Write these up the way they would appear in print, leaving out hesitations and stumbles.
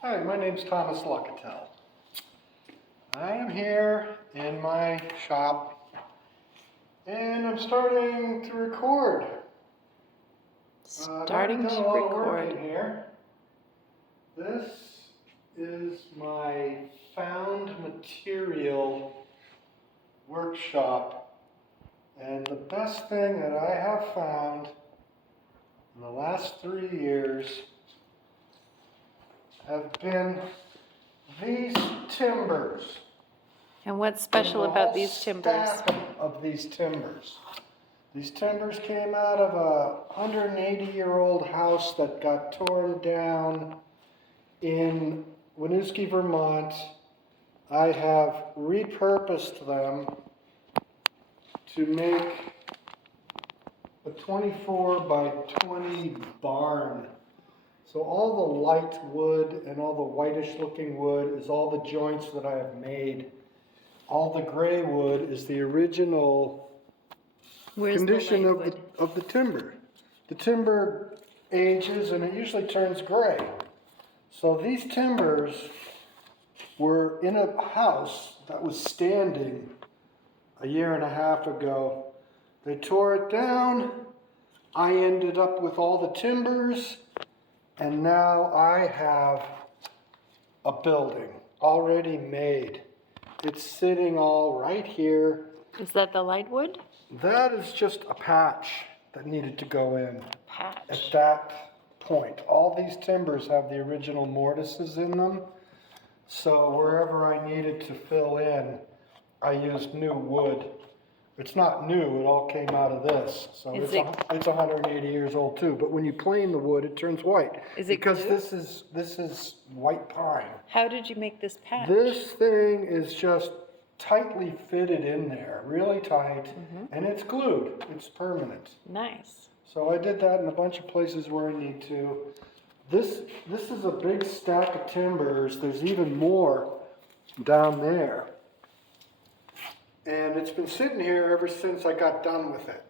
Hi, my name's Thomas Locatell. I am here in my shop and I'm starting to record. Starting I've to done a lot of work record. in here. This is my found material workshop, and the best thing that I have found in the last 3 years have been these timbers. And what's special about these timbers? Of these timbers. These timbers came out of a 180-year-old house that got torn down in Winooski, Vermont. I have repurposed them to make a 24 by 20 barn. So all the light wood and all the whitish looking wood is all the joints that I have made. All the gray wood is the original condition of the timber. The timber ages and it usually turns gray. So these timbers were in a house that was standing a year and a half ago. They tore it down. I ended up with all the timbers, and now I have a building already made. It's sitting all right here. Is that the light wood? That is just a patch that needed to go in. Patch. At that point. All these timbers have the original mortises in them. So wherever I needed to fill in, I used new wood. It's not new, it all came out of this. So it's 180 years old too. But when you plane the wood, it turns white. Is it because glue? this is white pine. How did you make this patch? This thing is just tightly fitted in there, really tight, and it's glued. It's permanent. Nice. So I did that in a bunch of places where I need to. This is a big stack of timbers. There's even more down there. And it's been sitting here ever since I got done with it.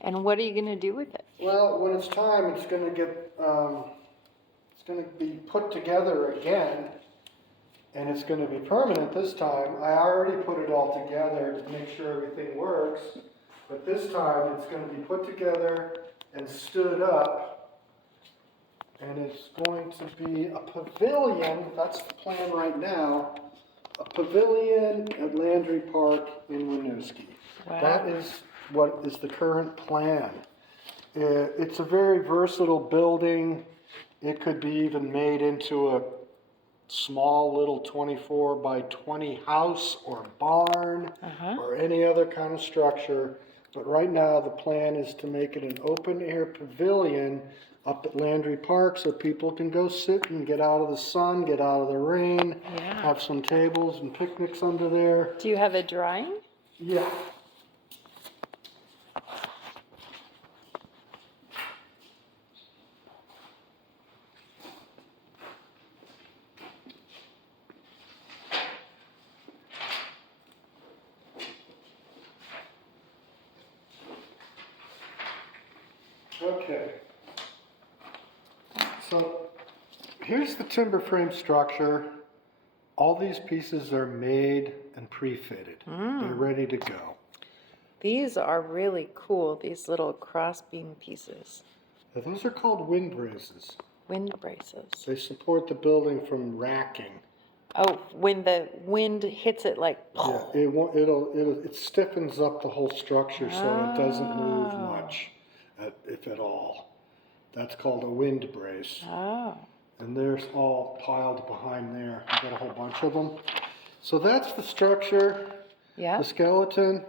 And what are you going to do with it? Well, when it's time, it's going to get, it's going to be put together again, and it's going to be permanent this time. I already put it all together to make sure everything works, but this time it's going to be put together and stood up, and it's going to be a pavilion. That's the plan right now. A pavilion at Landry Park in Winooski. Wow. That is what is the current plan. It's a very versatile building. It could be even made into a small little 24 by 20 house or barn or any other kind of structure. But right now the plan is to make it an open air pavilion up at Landry Park so people can go sit and get out of the sun, get out of the rain, have some tables and picnics under there. Do you have a drawing? Yeah. Okay. So here's the timber frame structure. All these pieces are made and pre-fitted. They're ready to go. These are really cool, these little cross-beam pieces. Now, those are called wind braces. Wind braces. They support the building from racking. Oh, when the wind hits it like... Yeah, it stiffens up the whole structure so it doesn't move much, if at all. That's called a wind brace. Oh. And there's all piled behind there. I've got a whole bunch of them. So that's the structure, the skeleton.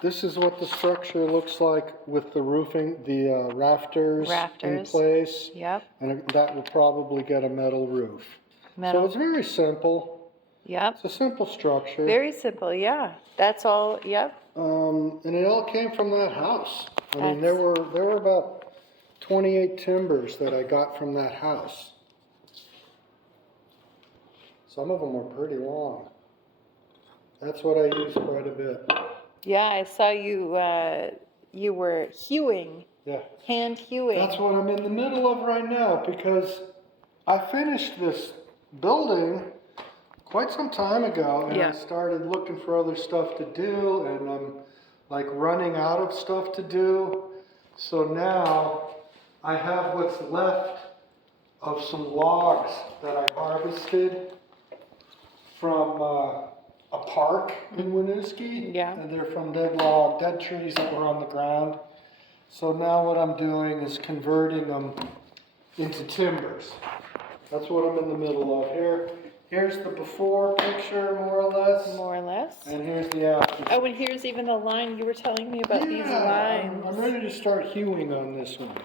This is what the structure looks like with the roofing, the rafters in place. Yep. And that will probably get a metal roof. Metal. So it's very simple. Yep. It's a simple structure. Very simple, yeah. That's all, yep. And it all came from that house. I mean, there were about 28 timbers that I got from that house. Some of them were pretty long. That's what I use quite a bit. Yeah, I saw you, you were hewing. Yeah. Hand hewing. That's what I'm in the middle of right now because I finished this building quite some time ago, and Yeah. I started looking for other stuff to do, and I'm like running out of stuff to do. So now I have what's left of some logs that I harvested from a park in Winooski. Yeah. And they're from dead trees that were on the ground. So now what I'm doing is converting them into timbers. That's what I'm in the middle of here. Here's the before picture, more or less. More or less. And here's the after. Oh, and here's even the line you were telling me about these lines. I'm ready to start hewing on this one.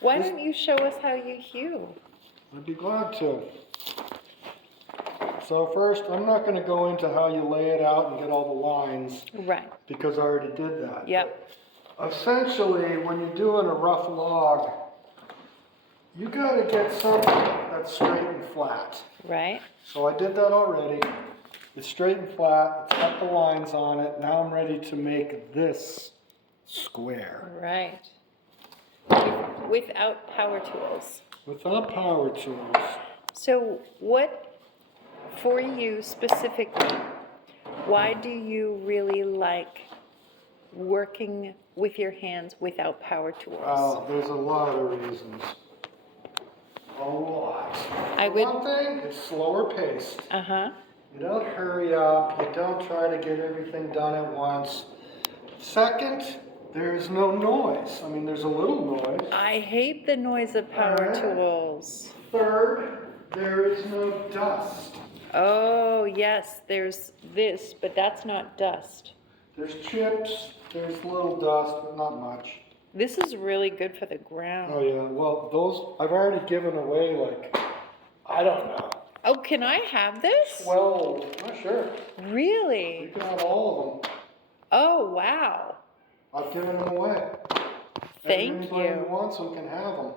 Why don't you show us how you hew? I'd be glad to. So first, I'm not going to go into how you lay it out and get all the lines, Right. because I already did that. Yep. Essentially, when you're doing a rough log, you got to get something that's straight and flat. Right. So I did that already. It's straight and flat. It's got the lines on it. Now I'm ready to make this square. Right. Without power tools. Without power tools. So what, for you specifically, why do you really like working with your hands without power tools? There's a lot of reasons. A lot. I would- One thing, it's slower paced. Uh-huh. You don't hurry up. You don't try to get everything done at once. Second, there's no noise. I mean, there's a little noise. I hate the noise of power Alright. tools. Third, there is no dust. Oh, yes, there's this, but that's not dust. There's chips, there's little dust, but not much. This is really good for the ground. Oh yeah, well, those, I've already given away like, I don't know, Oh, can I have this? 12, not sure. You Really? can have all of them. Oh, wow. I've given them away. Thank Anybody you. who wants them can have them.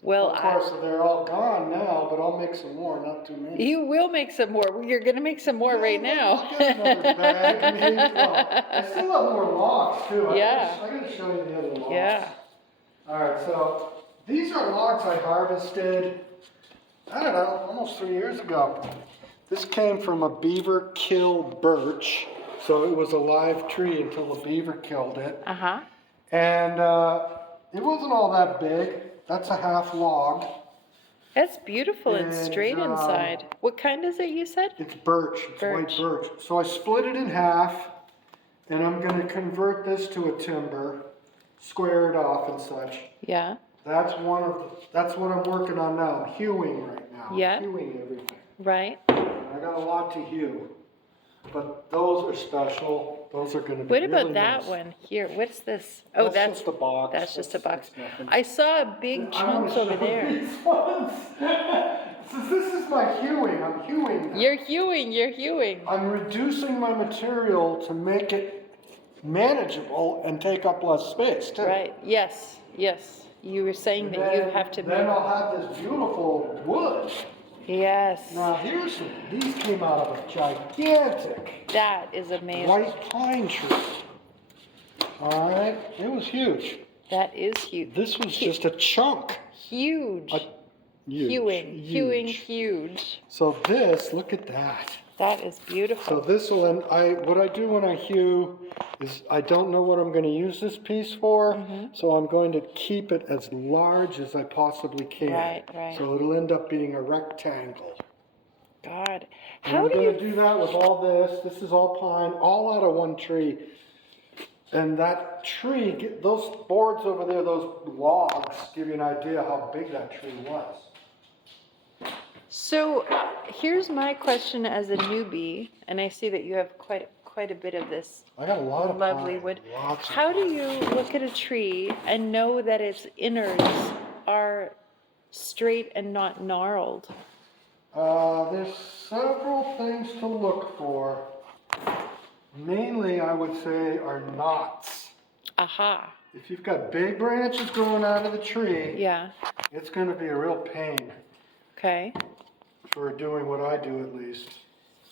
Well, Of course, they're all gone now, but I'll make some more, not too many. you will make some more. You're going to make some more right now. I'll get another bag, maybe. Well, I still have more logs too. Yeah. I gotta show you the other logs. Yeah. All right, so these are logs I harvested, I don't know, almost 3 years ago. This came from a beaver kill birch, so it was a live tree until the beaver killed it. Uh-huh. And it wasn't all that big. That's a half log. That's beautiful and And, straight inside. What kind is it, you said? It's birch, it's Birch. white birch. So I split it in half, and I'm gonna convert this to a timber, square it off and such. Yeah. That's what I'm working on now. I'm hewing right now. Yeah. Hewing everything. Right. I got a lot to hew, but those are special. Those are gonna be What really about that nice. one here? What's this? Oh, That's just a box. that's just a box. That's nothing. I saw a big I wanna chunks over show there. These ones. This is my hewing. I'm hewing. Now. You're hewing, you're hewing. I'm reducing my material to make it manageable and take up less space too. Right. Yes. Yes. You were saying And that you have to then make. I'll have this beautiful wood. Yes. Now these came out of a gigantic That is amazing. white pine tree. All right, it was huge. That is huge. This was just a chunk. Huge. Huge, Hewing, huge. huge. So this, look at that. That is So beautiful. this will, and what I do when I hew is I don't know what I'm going to use this piece for, Mm-hmm. so I'm going to keep it as large as I possibly can. Right, right. So it'll end up being a rectangle. God. And How I'm do going you. to do that with all this. This is all pine, all out of one tree. And that tree, those boards over there, those logs, give you an idea how big that tree was. So here's my question as a newbie, and I see that you have quite a bit of this I got a lot of lovely pine, wood. lots of How do pine. you look at a tree and know that its innards are straight and not gnarled? There's several things to look for. Mainly, I would say, are knots. Aha. If you've got big branches growing out of the tree, Yeah. it's going to be a real pain Okay. for doing what I do at least.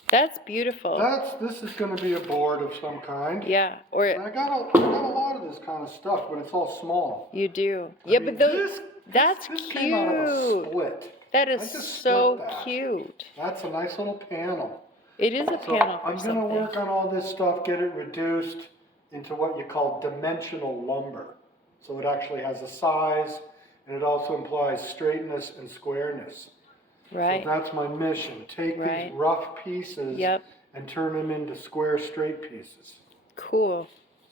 That's beautiful. This is going to be a board of some kind. Yeah. Or And I got a lot of this kind of stuff, but it's all small. you do. I Yeah, mean, but those. That's this came out of a cute. split. That I is just so split that. cute. That's a nice little panel. It is a So panel for I'm something. gonna work on all this stuff, get it reduced into what you call dimensional lumber. So it actually has a size, and it also implies straightness and squareness. Right. So that's my mission. Take Right. these rough pieces Yep. and turn them into square, straight pieces. Cool.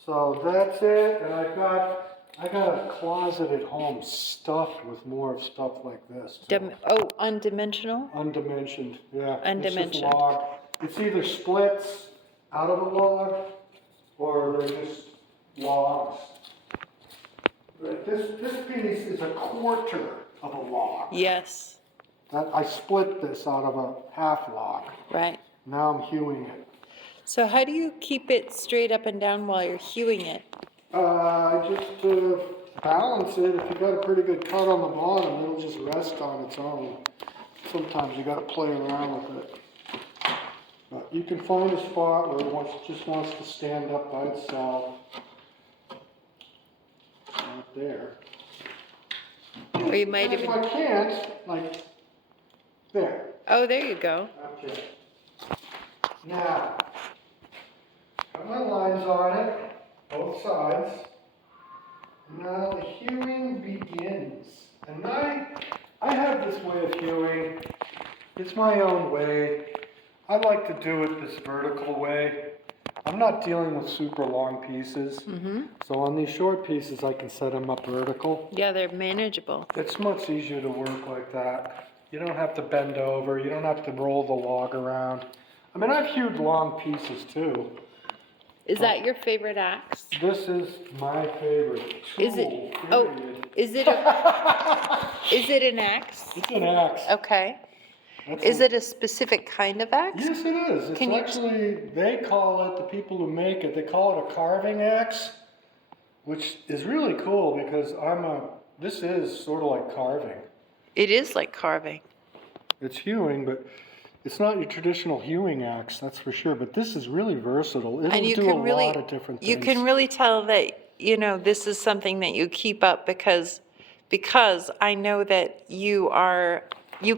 So that's it, and I got a closet at home stuffed with more of stuff like this. Too. Undimensional? Undimensioned, yeah. Undimensioned. It's just log. It's either splits out of a log, or they're just logs. This piece is a quarter of a log. Yes. I split this out of a half log. Right. Now I'm hewing it. So how do you keep it straight up and down while you're hewing it? I just balance it. If you got a pretty good cut on the bottom, it'll just rest on its own. Sometimes you got to play around with it. But you can find a spot where it just wants to stand up by itself. Right there. Or you might And if even... I can't, like there. Oh, there you go. Okay. Now, got my lines on it, both sides. Now the hewing begins. And I have this way of hewing. It's my own way. I like to do it this vertical way. I'm not dealing with super long pieces. Mm-hmm. So on these short pieces, I can set them up vertical. Yeah, they're manageable. It's much easier to work like that. You don't have to bend over. You don't have to roll the log around. I mean, I've hewed long pieces too. Is that your favorite axe? This is my favorite tool. Is it? Oh, period. is it an axe? It's an axe. Okay. Is it a specific kind of axe? Yes, it is. It's actually, they call it, the people who make it, they call it a carving axe, which is really cool because this is sort of like carving. It is like carving. It's hewing, but it's not your traditional hewing axe, that's for sure. But this is really versatile. It'll do a lot of different things. You can really tell that, this is something that you keep up because I know that you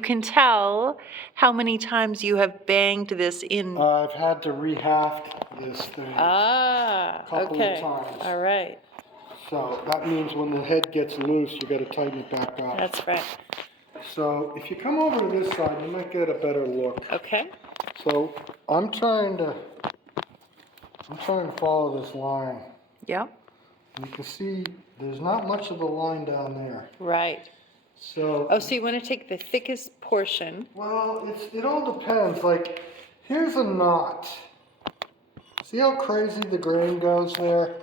can tell how many times you have banged this in. I've had to rehaft this thing a couple of times. All right. So that means when the head gets loose, you got to tighten it back up. That's right. So if you come over to this side, you might get a better look. Okay. So I'm trying to follow this line. Yep. You can see there's not much of the line down there. Right. So. Oh, so you want to take the thickest portion. Well, it all depends. Like, here's a knot. See how crazy the grain goes there?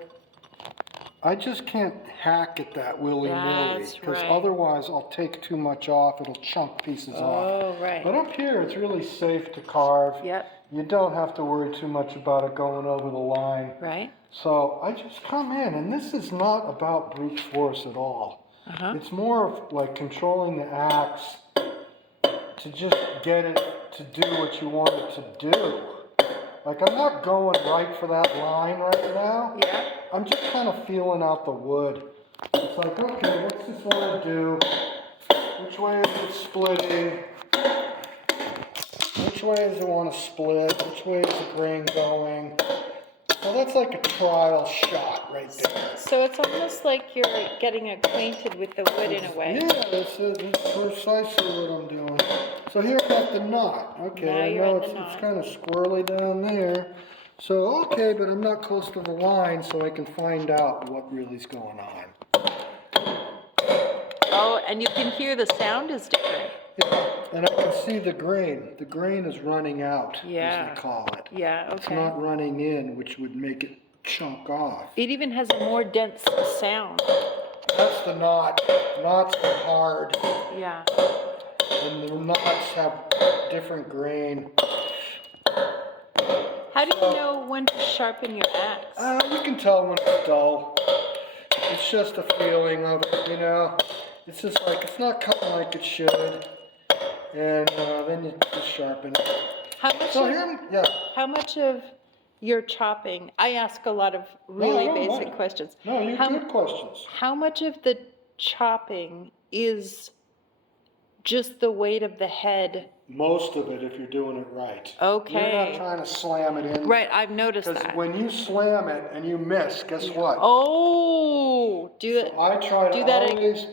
I just can't hack at that willy-nilly. That's Because right. otherwise I'll take too much off. It'll chunk pieces off. Oh, right. But up here, it's really safe to carve. Yep. You don't have to worry too much about it going over the line. Right. So I just come in, and this is not about brute force at all. Uh-huh. It's more of like controlling the axe to just get it to do what you want it to do. Like, I'm not going right for that line right now. Yeah. I'm just kind of feeling out the wood. It's like, okay, what's this want to do? Which way is it splitting? Which way does it want to split? Which way is the grain going? So that's like a trial shot right there. So it's almost like you're getting acquainted with the wood in a way. Yeah, that's precisely what I'm doing. So here I'm at the knot. Okay, Now I you're know at the it's knot. kind of squirrely down there. So, okay, but I'm not close to the line, so I can find out what really's going on. Oh, and you can hear the sound is different. Yeah, and I can see the grain. The grain is running out, Yeah. as they call it. Yeah, It's okay. not running in, which would make it chunk off. It even has a more dense sound. That's the knot. Knots are hard, Yeah. and the knots have different grain. How do you know when to sharpen your axe? You can tell when it's dull. It's just a feeling of it, you know. It's just like, it's not cutting like it should. And then you just sharpen it. How much of your chopping, I ask a lot of really basic questions. No, you're good questions. How much of the chopping is just the weight of the head. Most of it, if you're doing it right. Okay. You're not trying to slam it in. Right, I've noticed Because that. when you slam it and you miss, guess what? Oh, do it. I try do to that always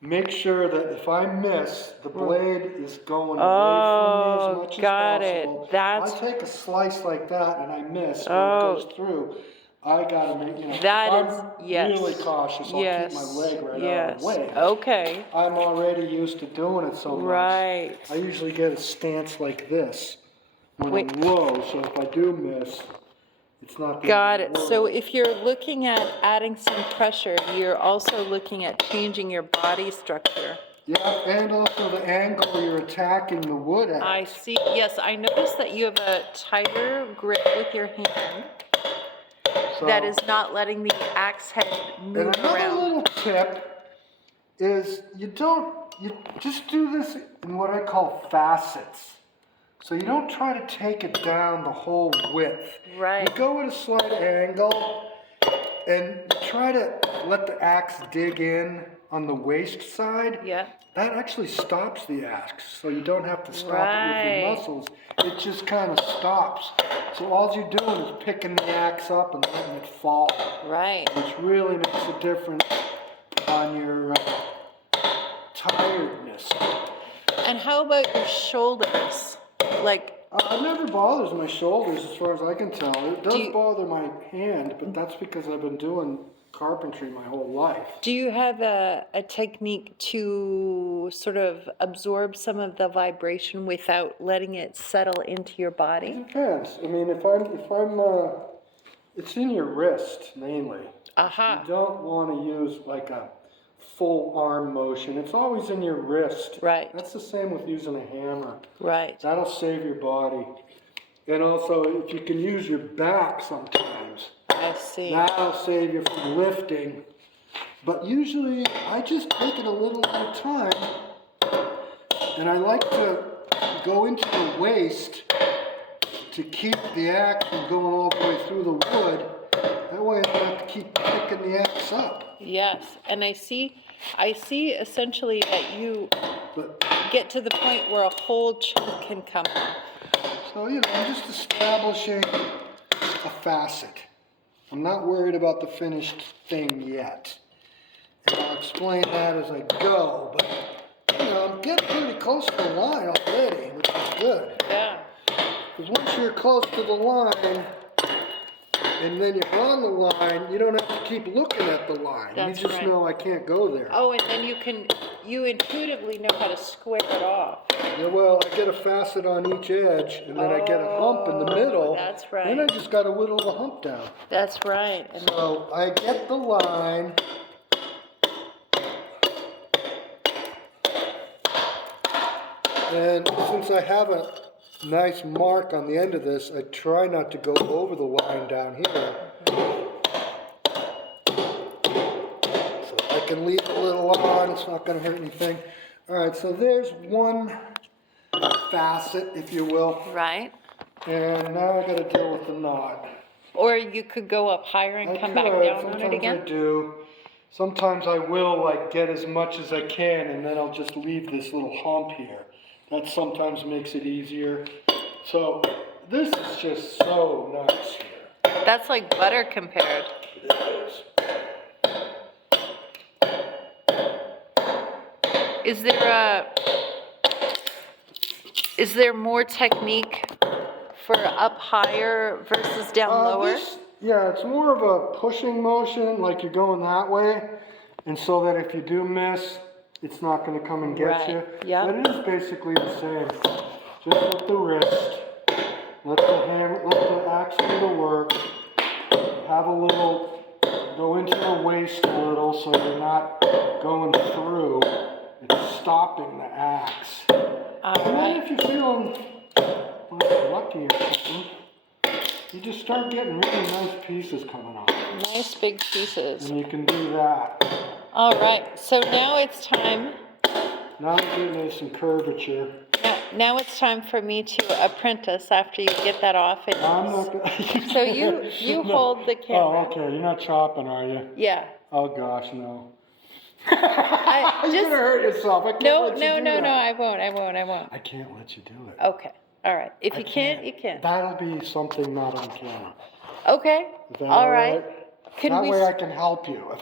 make sure that if I miss, the blade is going Oh, away from me as much got as it. possible. That's- I take a slice like that and I miss, or Oh. it goes through. I gotta make, That if is, I'm yes. really cautious, I'll keep my leg right out of the way. Okay. I'm already used to doing it so much. Right. I usually get a stance like this when Wait. I'm low, so if I do miss, it's not the Got end of it. the So world. if you're looking at adding some pressure, you're also looking at changing your body structure. Yeah, and also the angle you're attacking the wood at. I see. Yes, I noticed that you have a tighter grip with your hand So, that is not letting the axe head move and another around. little tip is you just do this in what I call facets. So you don't try to take it down the whole width. Right. You go at a slight angle and you try to let the axe dig in on the waist side. Yeah. That actually stops the axe, so you don't have to stop it with Right. your muscles. It just kind of stops. So all you're doing is picking the axe up and letting it fall, Right. which really makes a difference on your tiredness. And how about your shoulders? Like, It never bothers my shoulders as far as I can tell. It does you- bother my hand, but that's because I've been doing carpentry my whole life. do you have a technique to sort of absorb some of the vibration without letting it settle into your body? Depends. I mean, it's in your wrist mainly. Aha. You don't want to use like a full arm motion. It's always in your wrist. Right. That's the same with using a hammer. Right. That'll save your body. And also, if you can use your back sometimes, I see. that'll save you from lifting. But usually, I just take it a little at a time. And I like to go into the waist to keep the axe from going all the way through the wood. That way I don't have to keep picking the axe up. Yes, and I see essentially that you But, get to the point where a whole chunk can come off. so, I'm just establishing a facet. I'm not worried about the finished thing yet. And I'll explain that as I go. But, I'm getting pretty close to the line already, which is good. Yeah. Because once you're close to the line, and then you're on the line, you don't have to keep looking at the line. That's you just right. know I can't go there. Oh, and then you intuitively know how to square it off. Yeah, well, I get a facet on each edge, and then I get a hump in the middle. That's right. Then I just got to whittle the hump down. That's right. And So I get the line. And since I have a nice mark on the end of this, I try not to go over the line down here. So I can leave a little on, it's not going to hurt anything. All right, so there's one facet, if you will. right. And now I got to deal with the knot. Or you could go up higher and come back could. down on Sometimes it again. I do. Sometimes I will get as much as I can, and then I'll just leave this little hump here. That sometimes makes it easier. So this is just so nice here. That's like butter compared. It is. Is there more technique for up higher versus down lower? Yeah, it's more of a pushing motion, like you're going that way, and so that if you do miss, it's not going to come and get Right, you. yep. But it is basically the same. Just with the wrist, let the axe do the work. Have a little, go into the waist a little, so you're not going through. It's stopping the axe. All And then right. if you're feeling like lucky or something, you just start getting really nice pieces coming off. Nice big pieces. And you can do that. All right. So now it's time. Now you're getting some curvature. Now it's time for me to apprentice after you get that off. I'm not gonna, So you hold the camera. Oh, okay. You're not chopping, are you? Yeah. Oh, gosh, no. You're gonna hurt yourself. I can't No, let you no, do no, that. no, I won't. I can't let you do it. Okay, all right. If I you can't, you can't. That'll be something not on camera. Okay, Is that all right. Can That we way s- I can help you. If